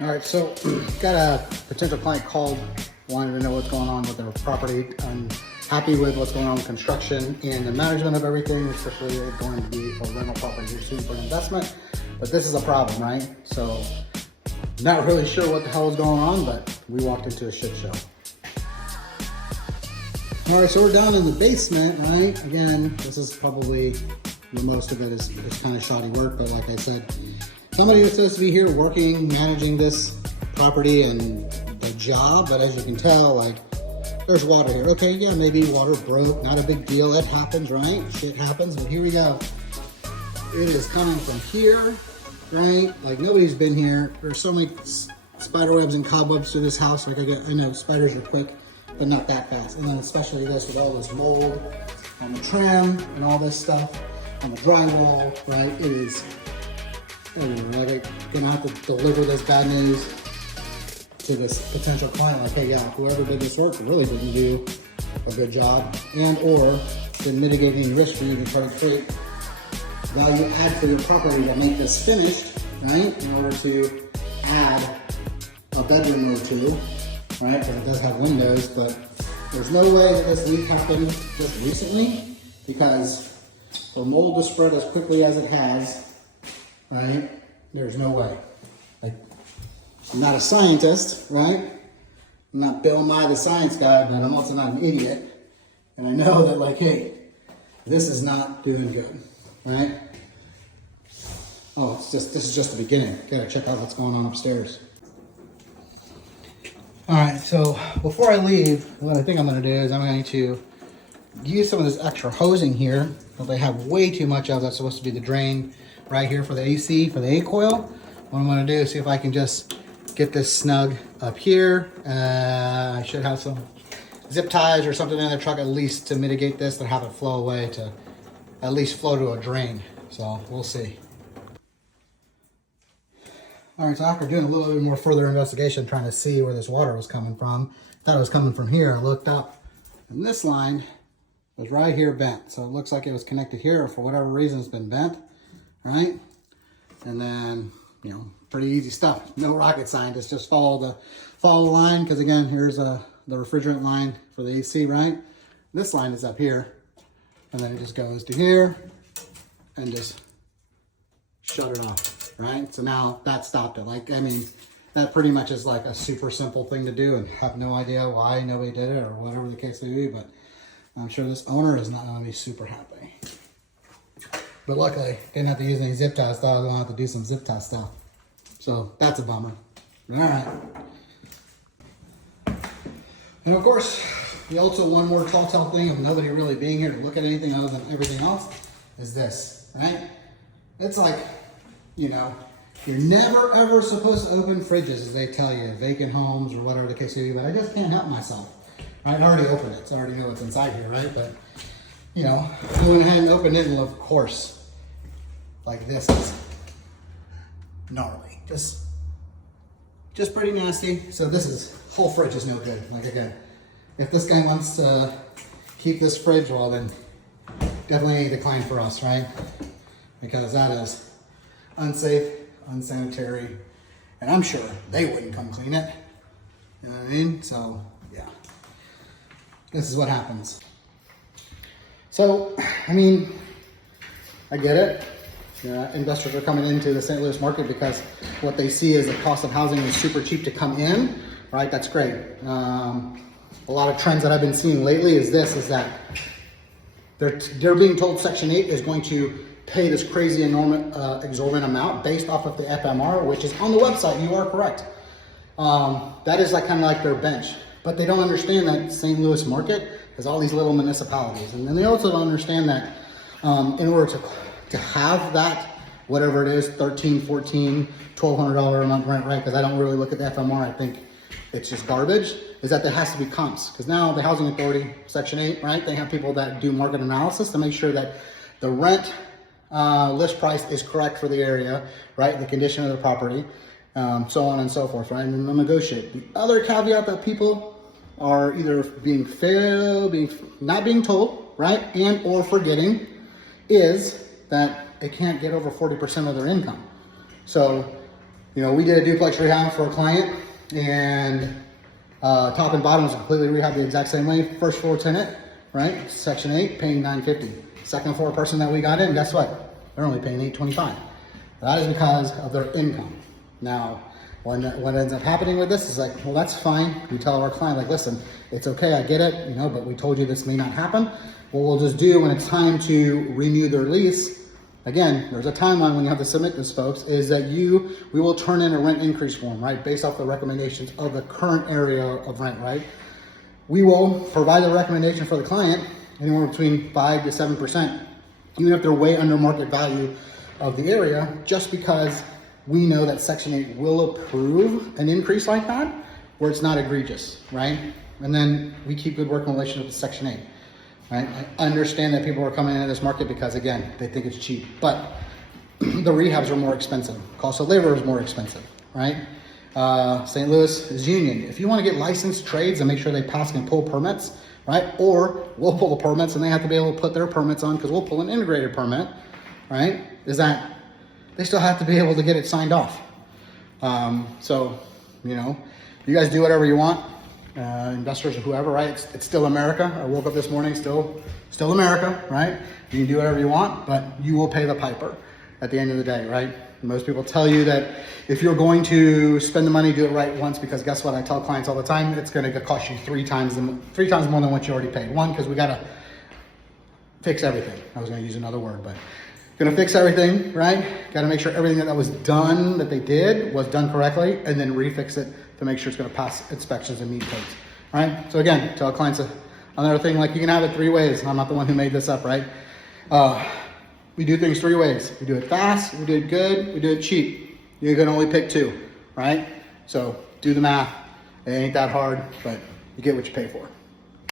All right, so got a potential client called, wanted to know what's going on with their property. I'm happy with what's going on with construction and the management of everything, especially it going to be a rental property you're shooting for an investment. But this is a problem, right? So not really sure what the hell is going on, but we walked into a shit show. All right, so we're down in the basement, right? Again, this is probably, the most of it is kind of shoddy work, but like I said, somebody was supposed to be here working, managing this property and the job, but as you can tell, like, there's water here. Okay, yeah, maybe water broke, not a big deal. It happens, right? Shit happens, but here we go. It is coming from here, right? Like, nobody's been here. There's so many spider webs and cobwebs through this house. Like, I know spiders are quick, but not that fast. And then especially this with all this mold on the trim and all this stuff on the drywall, right? It is everywhere. Like, I'm gonna have to deliver this bad news to this potential client. Like, hey, yeah, whoever did this work really didn't do a good job, and or didn't mitigate any risk for you to try to create value add for your property to make this finished, right? In order to add a bedroom or two, right? Because it does have windows, but there's no way that this leak happened just recently, because for mold to spread as quickly as it has, right? There's no way. Like, I'm not a scientist, right? I'm not Bill Nye the science guy, but I'm also not an idiot. And I know that, like, hey, this is not doing good, right? Oh, this is just the beginning. Gotta check out what's going on upstairs. All right, so before I leave, what I think I'm gonna do is I'm going to use some of this extra hosing here that they have way too much of. That's supposed to be the drain right here for the AC, for the A-coil. What I'm gonna do is see if I can just get this snug up here. I should have some zip ties or something in the truck at least to mitigate this, to have it flow away, to at least flow to a drain. So we'll see. All right, so after doing a little bit more further investigation, trying to see where this water was coming from, thought it was coming from here. I looked up, and this line was right here bent. So it looks like it was connected here, or for whatever reason it's been bent, right? And then, you know, pretty easy stuff. No rocket scientist, just follow the line, because again, here's the refrigerant line for the AC, right? This line is up here, and then it just goes to here, and just shut it off, right? So now that stopped it. Like, I mean, that pretty much is like a super simple thing to do, and have no idea why nobody did it or whatever the case may be, but I'm sure this owner is not gonna be super happy. But luckily, didn't have to use any zip ties. Thought I was gonna have to do some zip tie stuff. So that's a bummer. All right. And of course, the also one more tall tale thing of nobody really being here to look at anything other than everything else is this, right? It's like, you know, you're never ever supposed to open fridges, as they tell you, vacant homes or whatever the case may be, but I just can't help myself. Right? I already opened it, so I already know what's inside here, right? But, you know, I went ahead and opened it, and of course, like, this is gnarly. Just pretty nasty. So whole fridge is no good. Like, again, if this guy wants to keep this fridge, well then, definitely a decline for us, right? Because that is unsafe, unsanitary, and I'm sure they wouldn't come clean it. You know what I mean? So, yeah. This is what happens. So, I mean, I get it. Investors are coming into the St. Louis market because what they see is the cost of housing is super cheap to come in, right? That's great. A lot of trends that I've been seeing lately is that they're being told Section 8 is going to pay this crazy enormous exorbitant amount based off of the FMR, which is on the website. You are correct. That is like kind of like their bench, but they don't understand that St. Louis market has all these little municipalities, and then they also don't understand that in order to have that, whatever it is, $1,300, $1,400, $1,200 a month rent, right? Because I don't really look at the FMR. I think it's just garbage. Is that there has to be comps, because now the Housing Authority, Section 8, right? They have people that do market analysis to make sure that the rent list price is correct for the area, right? The condition of the property, so on and so forth, right? And then negotiate. The other caveat that people are either not being told, right? And or forgetting is that they can't get over 40% of their income. So You know, we did a duplex rehab for a client, and top and bottom was completely rehabbed the exact same way. First floor tenant, right? Section 8, paying $950. Second floor person that we got in, guess what? They're only paying $825. That is because of their income. Now, what ends up happening with this is like, well, that's fine. We tell our client, like, listen, it's okay, I get it, you know, but we told you this may not happen. What we'll just do when it's time to renew their lease, again, there's a timeline when you have to submit this, folks, is that we will turn in a rent increase form, right? Based off the recommendations of the current area of rent, right? We will provide a recommendation for the client anywhere between 5 to 7%, even if they're way under market value of the area, just because we know that Section 8 will approve an increase like that where it's not egregious, right? And then we keep good working relationship with Section 8, right? I understand that people are coming into this market because, again, they think it's cheap, but the rehabs are more expensive. Cost of labor is more expensive, right? St. Louis is union. If you want to get licensed trades and make sure they pass and pull permits, right? Or we'll pull the permits and they have to be able to put their permits on because we'll pull an integrated permit, right? Is that they still have to be able to get it signed off. So, you know, you guys do whatever you want, investors or whoever, right? It's still America. I woke up this morning, still America, right? You can do whatever you want, but you will pay the piper at the end of the day, right? Most people tell you that if you're going to spend the money, do it right once, because guess what? I tell clients all the time, it's going to cost you three times more than what you already paid. One, because we got to fix everything. I was going to use another word, but going to fix everything, right? Got to make sure everything that was done, that they did, was done correctly, and then refix it to make sure it's going to pass inspections and meet codes, right? So again, tell clients another thing, like you can have it 3 ways. I'm not the one who made this up, right? We do things 3 ways. We do it fast, we do it good, we do it cheap. You can only pick 2, right? So do the math. It ain't that hard, but you get what you pay for.